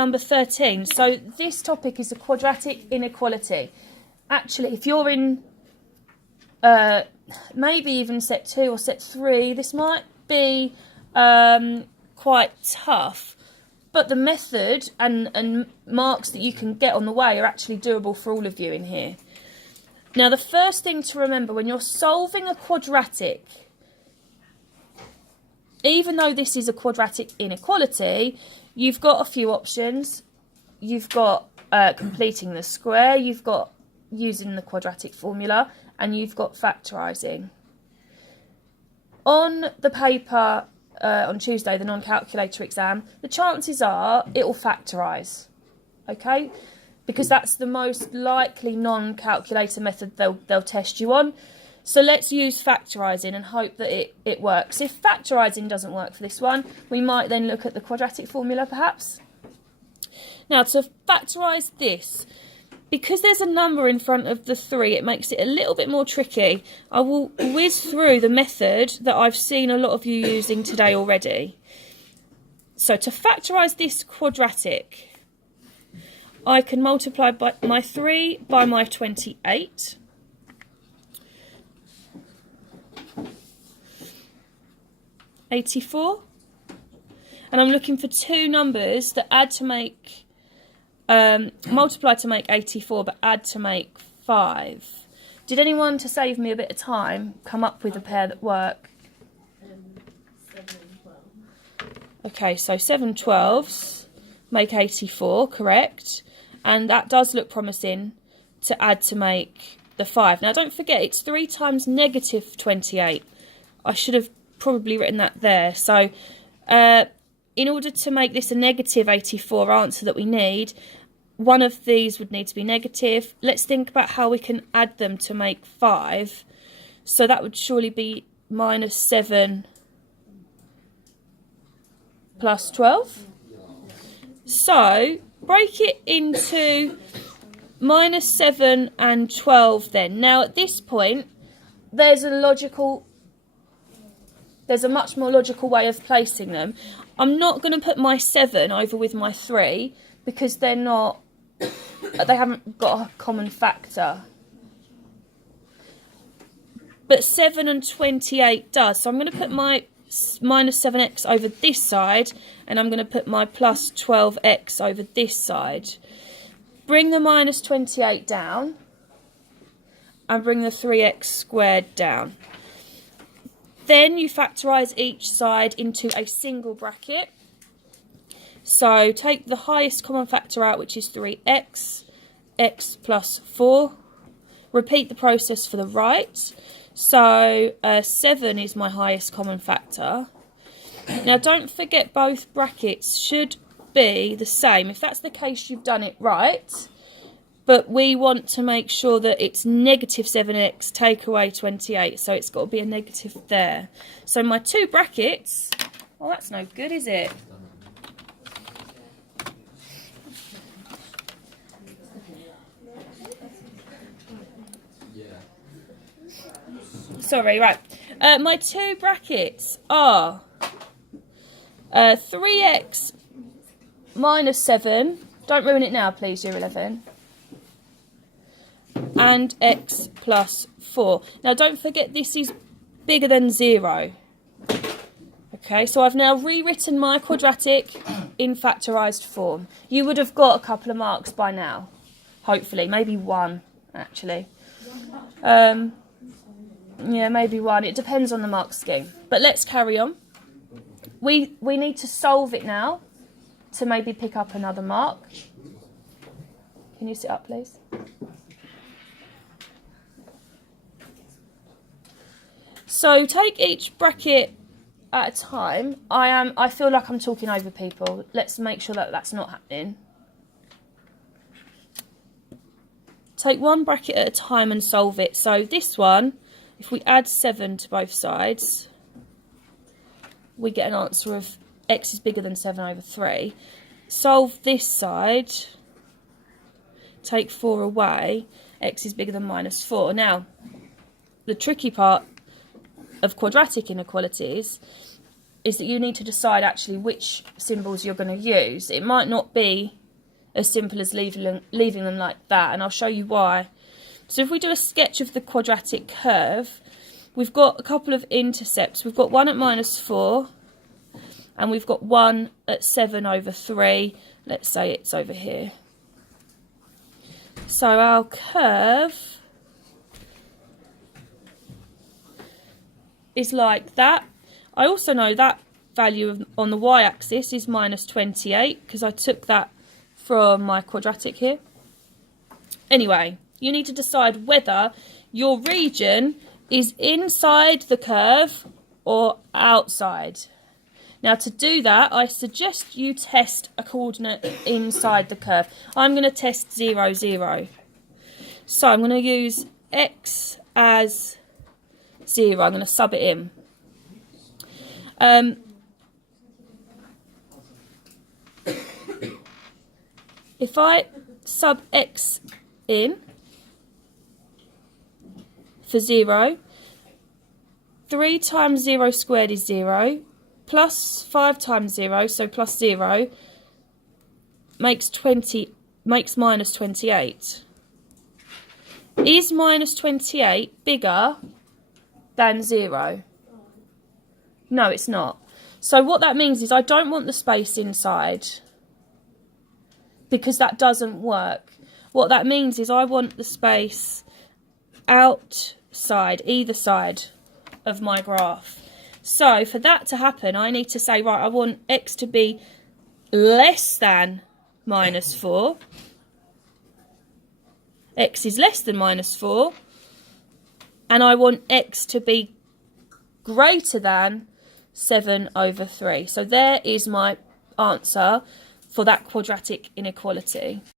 Number 13. So this topic is a quadratic inequality. Actually, if you're in maybe even set 2 or set 3, this might be quite tough. But the method and marks that you can get on the way are actually doable for all of you in here. Now, the first thing to remember when you're solving a quadratic, even though this is a quadratic inequality, you've got a few options. You've got completing the square, you've got using the quadratic formula, and you've got factorising. On the paper on Tuesday, the non-calculator exam, the chances are it will factorise, okay? Because that's the most likely non-calculator method they'll test you on. So let's use factorising and hope that it works. If factorising doesn't work for this one, we might then look at the quadratic formula perhaps. Now, to factorise this, because there's a number in front of the 3, it makes it a little bit more tricky. I will whiz through the method that I've seen a lot of you using today already. So to factorise this quadratic, I can multiply by my 3 by my 28. (84), and I'm looking for two numbers that add to make multiply to make 84 but add to make 5. Did anyone, to save me a bit of time, come up with a pair that work? 7 and 12. Okay, so 7 12s make 84, correct, and that does look promising to add to make the 5. Now don't forget, it's 3 times negative 28. I should have probably written that there. So in order to make this a negative 84 answer that we need, one of these would need to be negative. Let's think about how we can add them to make 5. So that would surely be minus 7 plus 12. So break it into minus 7 and 12 then. Now at this point there's a much more logical way of placing them. I'm not going to put my 7 over with my 3 because they haven't got a common factor. But 7 and 28 does. So I'm going to put my minus 7x over this side, and I'm going to put my plus 12x over this side. Bring the minus 28 down and bring the 3x squared down. Then you factorise each side into a single bracket. So take the highest common factor out, which is 3x, x plus 4. Repeat the process for the right. So 7 is my highest common factor. Now don't forget, both brackets should be the same. If that's the case, you've done it right. But we want to make sure that it's negative 7x, take away 28. So it's got to be a negative there. So my two brackets, well, that's no good, is it? Sorry, right. My two brackets are 3x minus 7. Don't ruin it now, please, year 11. And x plus 4. Now don't forget, this is bigger than 0. Okay, so I've now rewritten my quadratic in factorised form. You would have got a couple of marks by now, hopefully, maybe 1 actually. Yeah, maybe 1. It depends on the mark scheme. But let's carry on. We need to solve it now to maybe pick up another mark. Can you sit up, please? So take each bracket at a time. I feel like I'm talking over people. Let's make sure that that's not happening. Take one bracket at a time and solve it. So this one, if we add 7 to both sides, we get an answer of x is bigger than 7 over 3. Solve this side, take 4 away, x is bigger than minus 4. Now, the tricky part of quadratic inequalities is that you need to decide actually which symbols you're going to use. It might not be as simple as leaving them like that, and I'll show you why. So if we do a sketch of the quadratic curve, we've got a couple of intercepts. We've got one at -4, and we've got one at 7/3. Let's say it's over here. So our curve is like that. I also know that value on the y-axis is -28 because I took that from my quadratic here. Anyway, you need to decide whether your region is inside the curve or outside. Now to do that, I suggest you test a coordinate inside the curve. I'm going to test 0, 0. So I'm going to use x as 0. I'm going to sub it in. If I sub x in for 0, 3 times 0 squared is 0, plus 5 times 0, so plus 0, makes -28. Is -28 bigger than 0? No, it's not. So what that means is I don't want the space inside, because that doesn't work. What that means is I want the space outside, either side of my graph. So for that to happen, I need to say, right, I want x to be less than -4. X is less than -4. And I want x to be greater than 7/3. So there is my answer for that quadratic inequality.